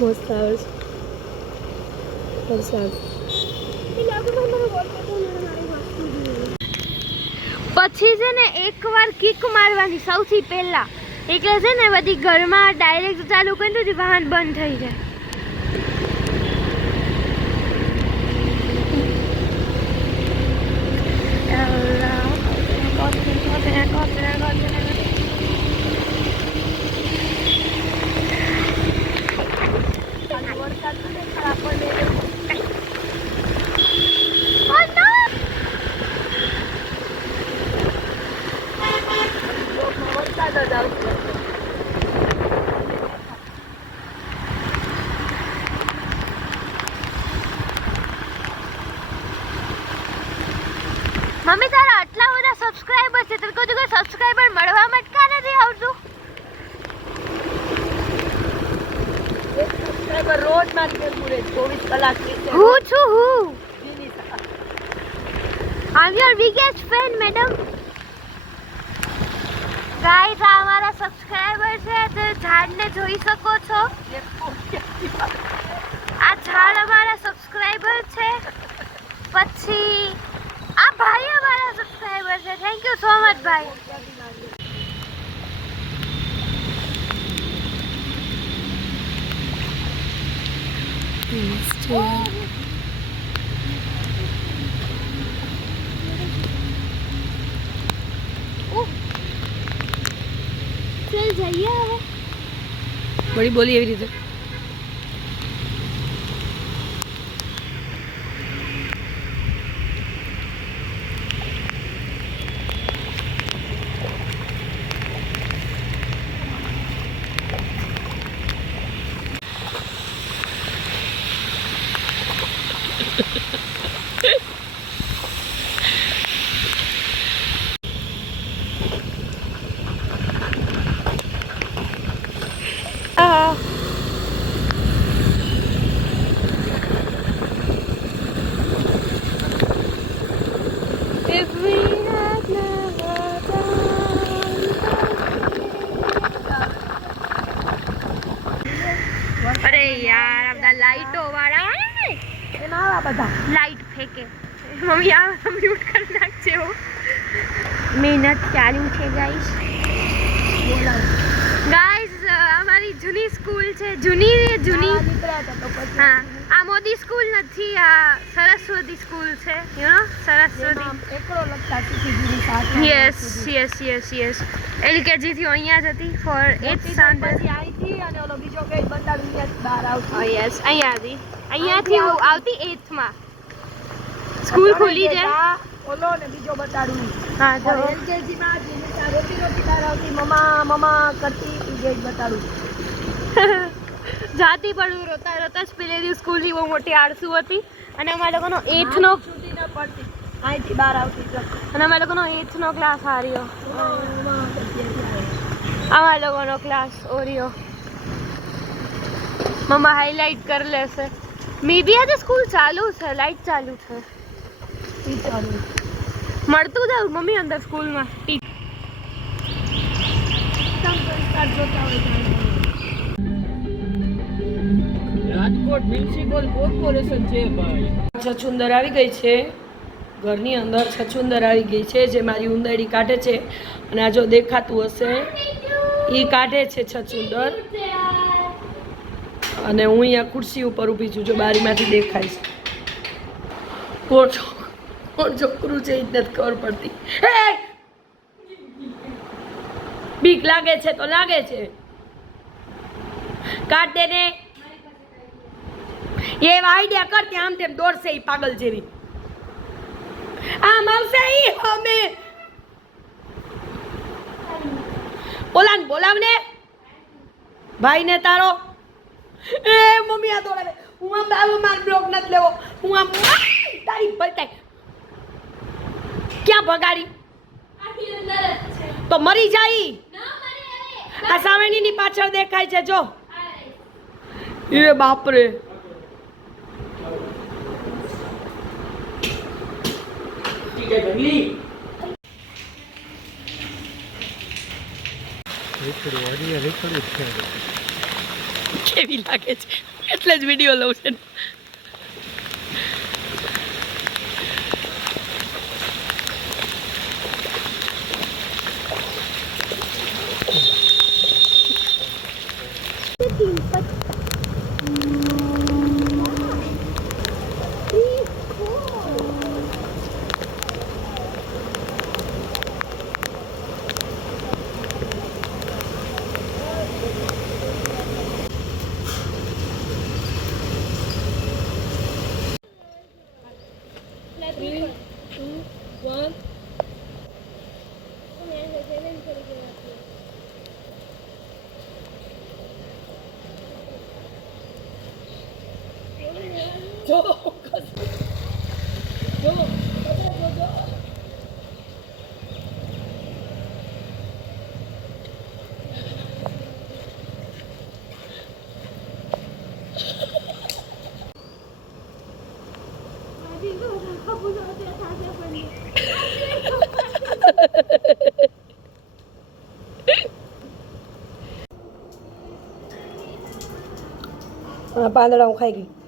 મસ્ત આવે છે વરસાદ. પછી છે ને એકવાર કિક મારવાની સૌથી પહેલા, એટલે છે ને બધી ઘરમાં ડાયરેક્ટ ચાલુ કરી દો વાહન બંધ થઈ જાય. મમ્મી તારા આટલા બધા સબસ્ક્રાઇબર છે, તને કોઈ સબસ્ક્રાઇબર મળવા મટકા નથી આવતું? એક સબસ્ક્રાઇબર રોજ મારી પૂરે 24 કલાક નીચે. હું છું હું. I'm your biggest fan, madam. Guys આ અમારા સબસ્ક્રાઇબર છે, તો ઝાડને જોઈ શકો છો. આ ઝાડ અમારા સબસ્ક્રાઇબર છે. પછી આ ભાઈ અમારા સબસ્ક્રાઇબર છે. થેન્ક યુ સો મચ ભાઈ. ચલ જઈએ હવે. બડી બોલી એવી રીતે. અરે યાર આ બધા લાઈટો વાળા એમાં આવા બધા લાઈટ ફેંકે. મમ્મી આ મ્યુટ કરી નાખજે. મહેનત ચાલુ છે ગાઈસ. ગાઈસ અમારી જૂની સ્કૂલ છે. જૂની હા, આ મોદી સ્કૂલ નથી, આ સરસ્વતી સ્કૂલ છે. You know Saraswati. એકડો લખતા શીખી સાથે. યસ LKG થી અહીંયા જ હતી ફોર 8th સ્ટાન્ડર્ડ. આવી હતી અને ઓલો બીજો ગેટ બંધાવીને બહાર આવતી. ઓ યસ અહીંયાથી હું આવતી 8th માં. સ્કૂલ ખુલી જાય ઓલો ને બીજો બતાડું. હા જો LKG માં જીને રોટી બહાર આવતી મમ્મા કરતી ગેટ બતાડું. જાતી પણ રોતા જ પેલી સ્કૂલ ની બહુ મોટી આળસુ હતી. અને અમારા લોકોનો 8th નો છૂટી ન પડતી, અહીંથી બહાર આવતી. અને અમારા લોકોનો 8th નો ક્લાસ હાર્યો. અમારા લોકોનો ક્લાસ ઓરિયો. મમ્મા હાઈલાઇટ કરી લેશે. મે બી આજે સ્કૂલ ચાલુ છે, લાઈટ ચાલુ છે. મળતું જાવ મમ્મી અંદર સ્કૂલમાં. રાજકોટ મ્યુનિસિપલ કોર્પોરેશન છે ભાઈ. છછુંદર આવી ગઈ છે ઘરની અંદર. છછુંદર આવી ગઈ છે જે મારી ઉંદરડી કાઢે છે. અને આ જો દેખાતું હશે એ કાઢે છે છછુંદર. અને હું અહીંયા ખુરશી ઉપર ઊભી છું, જો બારીમાંથી દેખાય છે. કોણ છોકરું છે એ નથી ખબર પડતી. બીક લાગે છે તો લાગે છે. કાઢ દે ને. એ આઈડિયા કરતી આમ તેમ દોડશે એ પાગલ જેવી. આમ આવશે ઈ અમે. ઓલાને બોલાવ ને ભાઈ ને તારો. એ મમ્મી આ દોડાવે. હું આમ બાબુ માર બ્લોક નથી લેવો. હું આમ તારી ભરતાઈ ક્યાં ભગાડી તો મરી જાય. આ સામેની ની પાછળ દેખાય છે જો. એ બાપરે. કેવી લાગે છે એટલે જ વિડીયો લઉં છે પાંદડા હું ખાઈ ગઈ